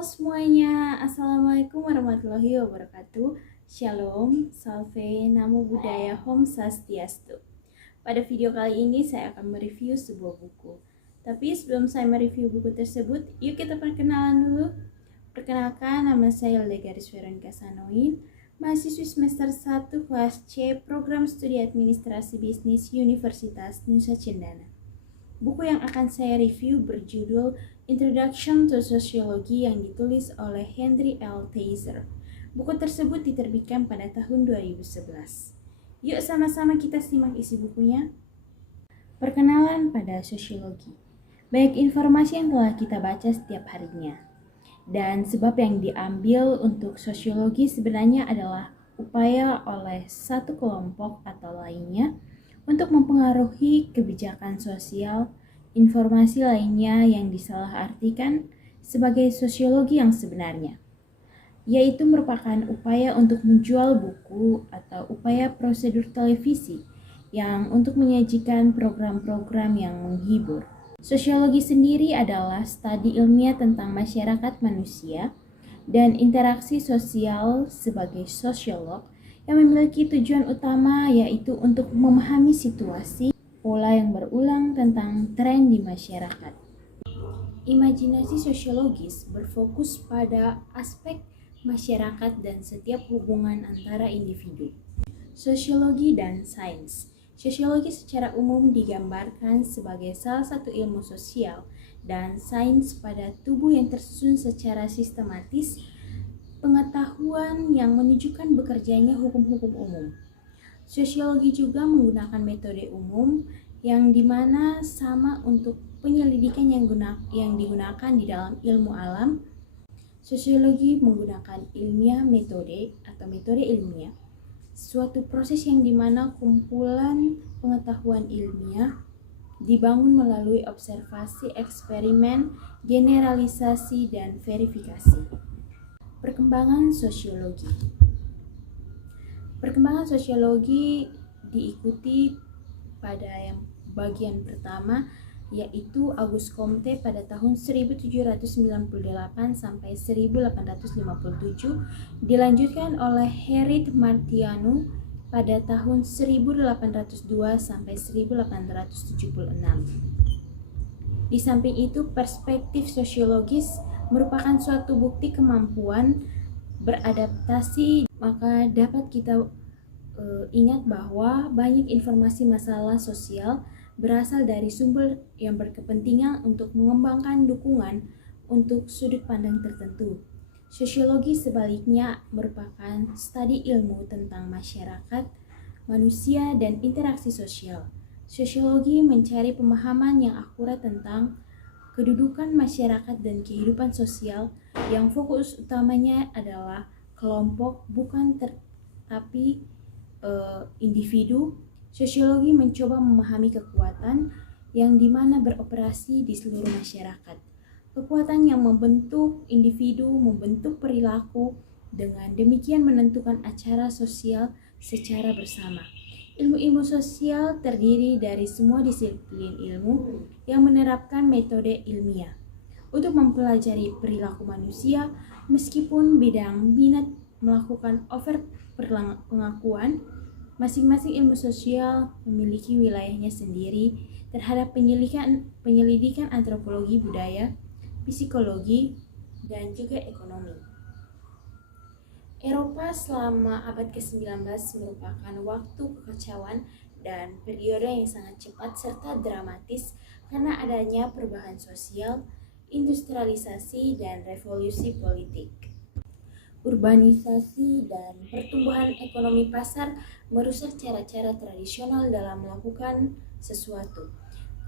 Halo semuanya, Assalamualaikum warahmatullahi wabarakatuh. Shalom, Salve, Namo Buddhaya, Om Swastiastu. Pada video kali ini saya akan mereview sebuah buku. Tapi sebelum saya mereview buku tersebut, yuk kita perkenalan dulu. Perkenalkan, nama saya Legaris Veronica Sanoin, mahasiswi semester 1 kelas C, Program Studi Administrasi Bisnis Universitas Nusa Cendana. Buku yang akan saya review berjudul Introduction to Sociology yang ditulis oleh Henry L. Taser. Buku tersebut diterbitkan pada tahun 2011. Yuk sama-sama kita simak isi bukunya. Perkenalan pada sosiologi. Banyak informasi yang telah kita baca setiap harinya. Dan sebab yang diambil untuk sosiologi sebenarnya adalah upaya oleh satu kelompok atau lainnya untuk mempengaruhi kebijakan sosial, informasi lainnya yang disalahartikan sebagai sosiologi yang sebenarnya, yaitu merupakan upaya untuk menjual buku atau upaya prosedur televisi yang untuk menyajikan program-program yang menghibur. Sosiologi sendiri adalah studi ilmiah tentang masyarakat manusia dan interaksi sosial sebagai sosiolog yang memiliki tujuan utama yaitu untuk memahami situasi, pola yang berulang tentang tren di masyarakat. Imajinasi sosiologis berfokus pada aspek masyarakat dan setiap hubungan antara individu. Sosiologi dan sains. Sosiologi secara umum digambarkan sebagai salah satu ilmu sosial dan sains pada tubuh yang tersusun secara sistematis, pengetahuan yang menunjukkan bekerjanya hukum-hukum umum. Sosiologi juga menggunakan metode umum yang dimana sama untuk penyelidikan yang digunakan di dalam ilmu alam. Sosiologi menggunakan ilmiah metode atau metode ilmiah, suatu proses yang dimana kumpulan pengetahuan ilmiah dibangun melalui observasi, eksperimen, generalisasi, dan verifikasi. Perkembangan sosiologi. Perkembangan sosiologi diikuti pada yang bagian pertama yaitu Auguste Comte pada tahun 1798 sampai 1857, dilanjutkan oleh Henri Martiano pada tahun 1802 sampai 1876. Di samping itu, perspektif sosiologis merupakan suatu bukti kemampuan beradaptasi, maka dapat kita ingat bahwa banyak informasi masalah sosial berasal dari sumber yang berkepentingan untuk mengembangkan dukungan untuk sudut pandang tertentu. Sosiologi sebaliknya merupakan studi ilmu tentang masyarakat, manusia, dan interaksi sosial. Sosiologi mencari pemahaman yang akurat tentang kedudukan masyarakat dan kehidupan sosial yang fokus utamanya adalah kelompok bukan tapi individu. Sosiologi mencoba memahami kekuatan yang dimana beroperasi di seluruh masyarakat. Kekuatan yang membentuk individu, membentuk perilaku, dengan demikian menentukan acara sosial secara bersama. Ilmu-ilmu sosial terdiri dari semua disiplin ilmu yang menerapkan metode ilmiah untuk mempelajari perilaku manusia, meskipun bidang minat melakukan pengakuan. Masing-masing ilmu sosial memiliki wilayahnya sendiri terhadap penyelidikan antropologi budaya, psikologi, dan juga ekonomi. Eropa selama abad ke-19 merupakan waktu kekacauan dan periode yang sangat cepat serta dramatis karena adanya perubahan sosial, industrialisasi, dan revolusi politik. Urbanisasi dan pertumbuhan ekonomi pasar merusak cara-cara tradisional dalam melakukan sesuatu.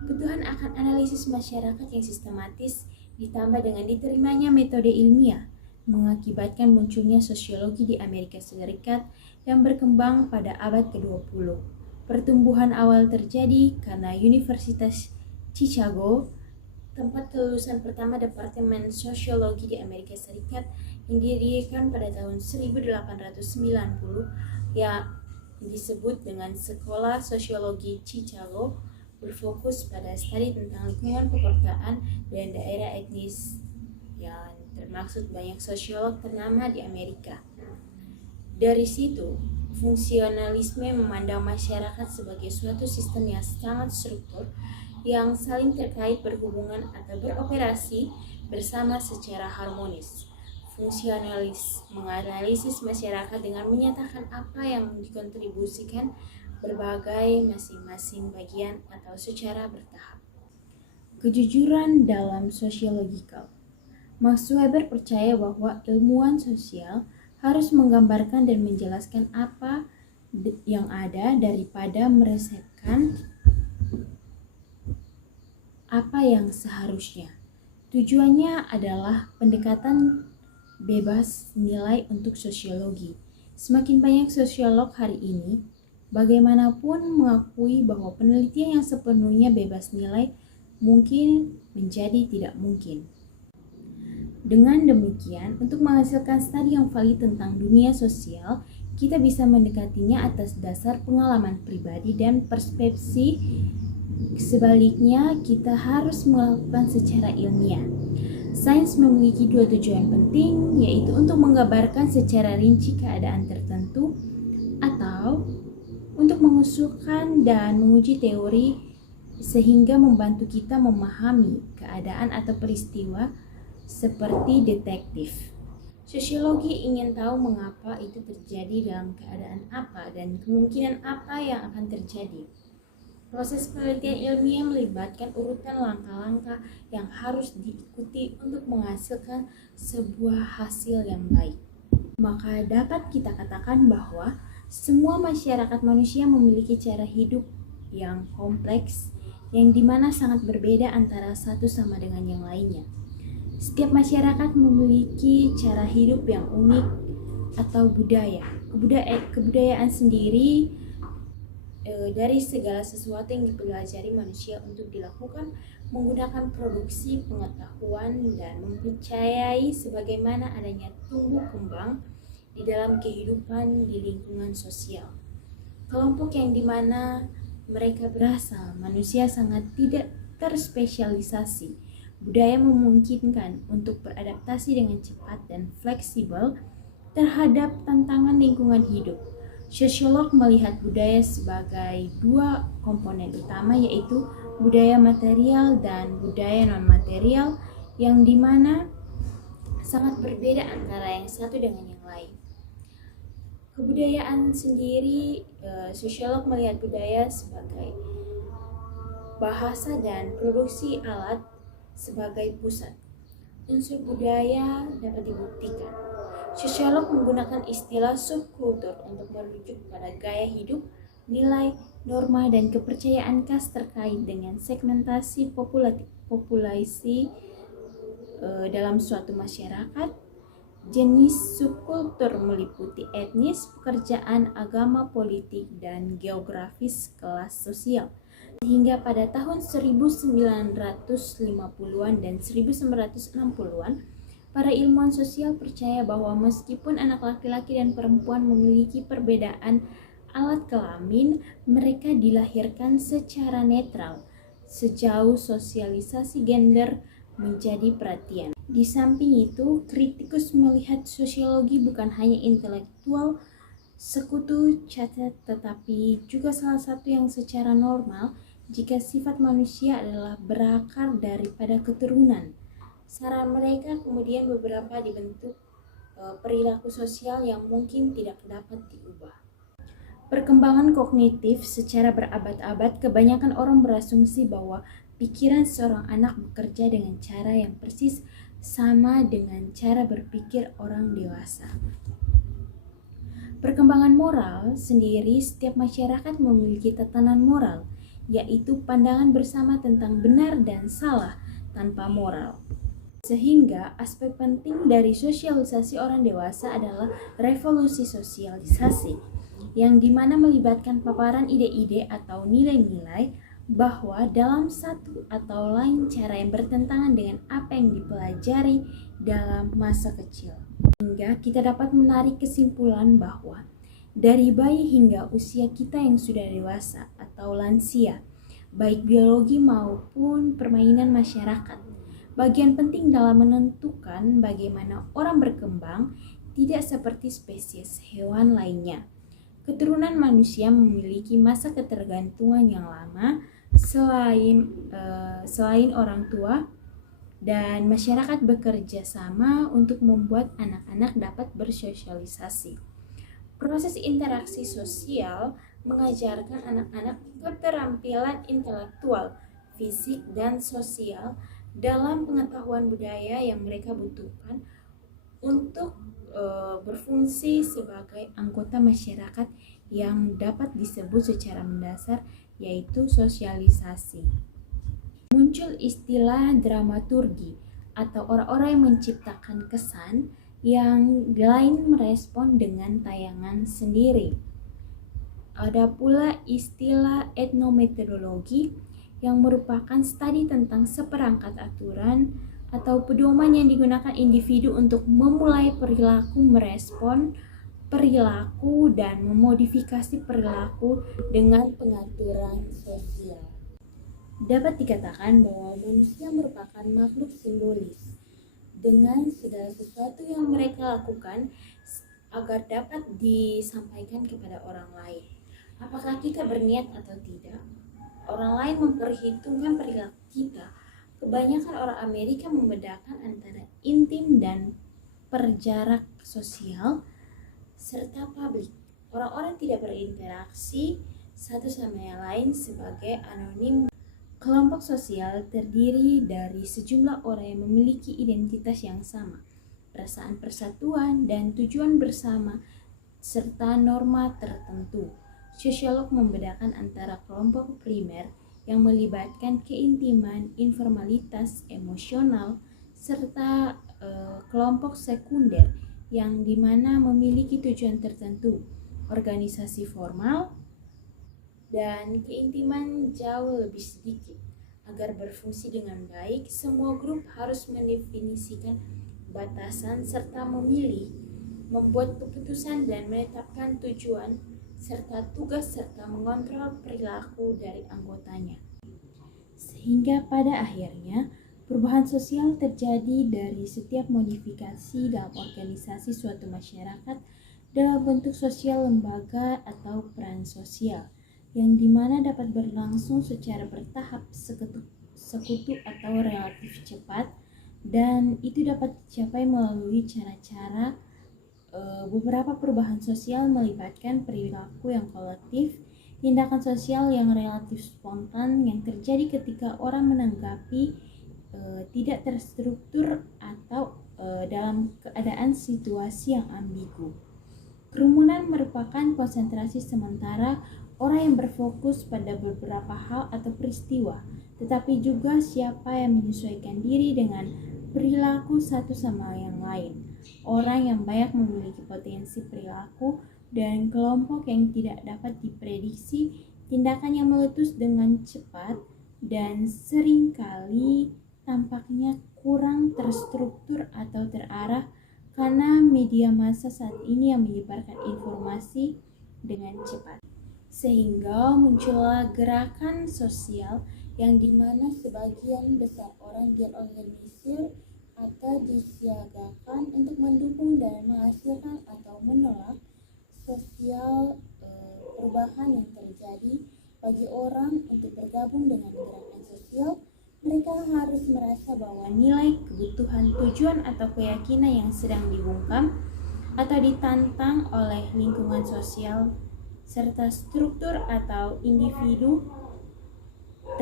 Kebutuhan akan analisis masyarakat yang sistematis ditambah dengan diterimanya metode ilmiah mengakibatkan munculnya sosiologi di Amerika Serikat yang berkembang pada abad ke-20. Pertumbuhan awal terjadi karena Universitas Chicago, tempat kelulusan pertama Departemen Sosiologi di Amerika Serikat, yang didirikan pada tahun 1890, yang disebut dengan Sekolah Sosiologi Chicago, berfokus pada studi tentang lingkungan perkotaan dan daerah etnis yang termaksud banyak sosiolog ternama di Amerika. Dari situ, fungsionalisme memandang masyarakat sebagai suatu sistem yang sangat struktur yang saling terkait, berhubungan atau beroperasi bersama secara harmonis. Fungsionalis menganalisis masyarakat dengan menyatakan apa yang dikontribusikan berbagai masing-masing bagian atau secara bertahap. Kejujuran dalam sosiologikal. Max Weber percaya bahwa ilmuwan sosial harus menggambarkan dan menjelaskan apa yang ada daripada meresepkan apa yang seharusnya. Tujuannya adalah pendekatan bebas nilai untuk sosiologi. Semakin banyak sosiolog hari ini, bagaimanapun mengakui bahwa penelitian yang sepenuhnya bebas nilai mungkin menjadi tidak mungkin. Dengan demikian, untuk menghasilkan studi yang valid tentang dunia sosial, kita bisa mendekatinya atas dasar pengalaman pribadi dan persepsi. Sebaliknya, kita harus melakukan secara ilmiah. Sains memiliki dua tujuan penting, yaitu untuk menggambarkan secara rinci keadaan tertentu atau untuk mengusulkan dan menguji teori sehingga membantu kita memahami keadaan atau peristiwa seperti detektif. Sosiologi ingin tahu mengapa itu terjadi, dalam keadaan apa, dan kemungkinan apa yang akan terjadi. Proses penelitian ilmiah melibatkan urutan langkah-langkah yang harus diikuti untuk menghasilkan sebuah hasil yang baik. Maka dapat kita katakan bahwa semua masyarakat manusia memiliki cara hidup yang kompleks, yang dimana sangat berbeda antara satu sama dengan yang lainnya. Setiap masyarakat memiliki cara hidup yang unik atau budaya. Kebudayaan sendiri dari segala sesuatu yang dipelajari manusia untuk dilakukan menggunakan produksi pengetahuan dan mempercayai sebagaimana adanya tumbuh kembang di dalam kehidupan di lingkungan sosial. Kelompok yang dimana mereka berasal, manusia sangat tidak terspesialisasi. Budaya memungkinkan untuk beradaptasi dengan cepat dan fleksibel terhadap tantangan lingkungan hidup. Sosiolog melihat budaya sebagai dua komponen utama, yaitu budaya material dan budaya non-material, yang dimana sangat berbeda antara yang satu dengan yang lain. Kebudayaan sendiri, sosiolog melihat budaya sebagai bahasa dan produksi alat sebagai pusat. Unsur budaya dapat dibuktikan. Sosiolog menggunakan istilah subkultur untuk merujuk pada gaya hidup, nilai, norma, dan kepercayaan khas terkait dengan segmentasi populasi dalam suatu masyarakat. Jenis subkultur meliputi etnis, pekerjaan, agama, politik, dan geografis kelas sosial. Sehingga pada tahun 1950-an dan 1960-an, para ilmuwan sosial percaya bahwa meskipun anak laki-laki dan perempuan memiliki perbedaan alat kelamin, mereka dilahirkan secara netral, sejauh sosialisasi gender menjadi perhatian. Di samping itu, kritikus melihat sosiologi bukan hanya intelektual sekutu cacat, tetapi juga salah satu yang secara normal jika sifat manusia adalah berakar daripada keturunan. Saran mereka kemudian beberapa dibentuk perilaku sosial yang mungkin tidak dapat diubah. Perkembangan kognitif secara berabad-abad, kebanyakan orang berasumsi bahwa pikiran seorang anak bekerja dengan cara yang persis sama dengan cara berpikir orang dewasa. Perkembangan moral sendiri, setiap masyarakat memiliki tatanan moral, yaitu pandangan bersama tentang benar dan salah tanpa moral. Sehingga aspek penting dari sosialisasi orang dewasa adalah revolusi sosialisasi, yang dimana melibatkan paparan ide-ide atau nilai-nilai bahwa dalam satu atau lain cara yang bertentangan dengan apa yang dipelajari dalam masa kecil. Hingga kita dapat menarik kesimpulan bahwa dari bayi hingga usia kita yang sudah dewasa atau lansia, baik biologi maupun permainan masyarakat, Bagian penting dalam menentukan bagaimana orang berkembang tidak seperti spesies hewan lainnya. Keturunan manusia memiliki masa ketergantungan yang lama selain orang tua, dan masyarakat bekerja sama untuk membuat anak-anak dapat bersosialisasi. Proses interaksi sosial mengajarkan anak-anak keterampilan intelektual, fisik, dan sosial dalam pengetahuan budaya yang mereka butuhkan untuk berfungsi sebagai anggota masyarakat yang dapat disebut secara mendasar, yaitu sosialisasi. Muncul istilah dramaturgi atau orang-orang yang menciptakan kesan yang lain merespon dengan tayangan sendiri. Ada pula istilah etnometodologi yang merupakan studi tentang seperangkat aturan atau pedoman yang digunakan individu untuk memulai perilaku, merespon perilaku, dan memodifikasi perilaku dengan pengaturan sosial. Dapat dikatakan bahwa manusia merupakan makhluk simbolis dengan segala sesuatu yang mereka lakukan agar dapat disampaikan kepada orang lain. Apakah kita berniat atau tidak, orang lain memperhitungkan perilaku kita. Kebanyakan orang Amerika membedakan antara intim dan perjarak sosial serta publik. Orang-orang tidak berinteraksi satu sama yang lain sebagai anonim. Kelompok sosial terdiri dari sejumlah orang yang memiliki identitas yang sama, perasaan persatuan dan tujuan bersama, serta norma tertentu. Sosiolog membedakan antara kelompok primer yang melibatkan keintiman, informalitas, emosional, serta kelompok sekunder yang dimana memiliki tujuan tertentu, organisasi formal, dan keintiman jauh lebih sedikit. Agar berfungsi dengan baik, semua grup harus mendefinisikan batasan serta memilih, membuat keputusan dan menetapkan tujuan serta tugas serta mengontrol perilaku dari anggotanya. Sehingga pada akhirnya perubahan sosial terjadi dari setiap modifikasi dalam organisasi suatu masyarakat dalam bentuk sosial lembaga atau peran sosial, yang dimana dapat berlangsung secara bertahap, sekutu atau relatif cepat, dan itu dapat dicapai melalui cara-cara beberapa perubahan sosial melibatkan perilaku yang kolektif, tindakan sosial yang relatif spontan yang terjadi ketika orang menanggapi tidak terstruktur atau dalam keadaan situasi yang ambigu. Kerumunan merupakan konsentrasi sementara orang yang berfokus pada beberapa hal atau peristiwa, tetapi juga siapa yang menyesuaikan diri dengan perilaku satu sama yang lain. Orang yang banyak memiliki potensi perilaku dan kelompok yang tidak dapat diprediksi, tindakan yang meletus dengan cepat dan seringkali tampaknya kurang terstruktur atau terarah karena media massa saat ini yang menyebarkan informasi dengan cepat. Sehingga muncullah gerakan sosial yang dimana sebagian besar orang diorganisir atau disiagakan untuk mendukung dan menghasilkan atau menolak sosial perubahan yang terjadi. Bagi orang untuk bergabung dengan gerakan sosial, mereka harus merasa bahwa nilai, kebutuhan, tujuan, atau keyakinan yang sedang dibungkam atau ditantang oleh lingkungan sosial serta struktur atau individu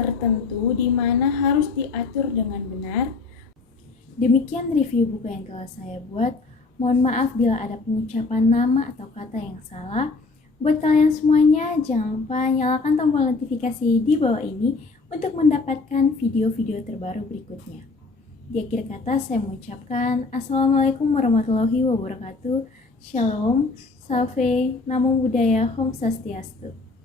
tertentu di mana harus diatur dengan benar. Demikian review buku yang telah saya buat. Mohon maaf bila ada pengucapan nama atau kata yang salah. Buat kalian semuanya, jangan lupa nyalakan tombol notifikasi di bawah ini untuk mendapatkan video-video terbaru berikutnya. Di akhir kata saya mengucapkan Assalamualaikum warahmatullahi wabarakatuh. Shalom, Salve, Namo Buddhaya, Om Swastiastu.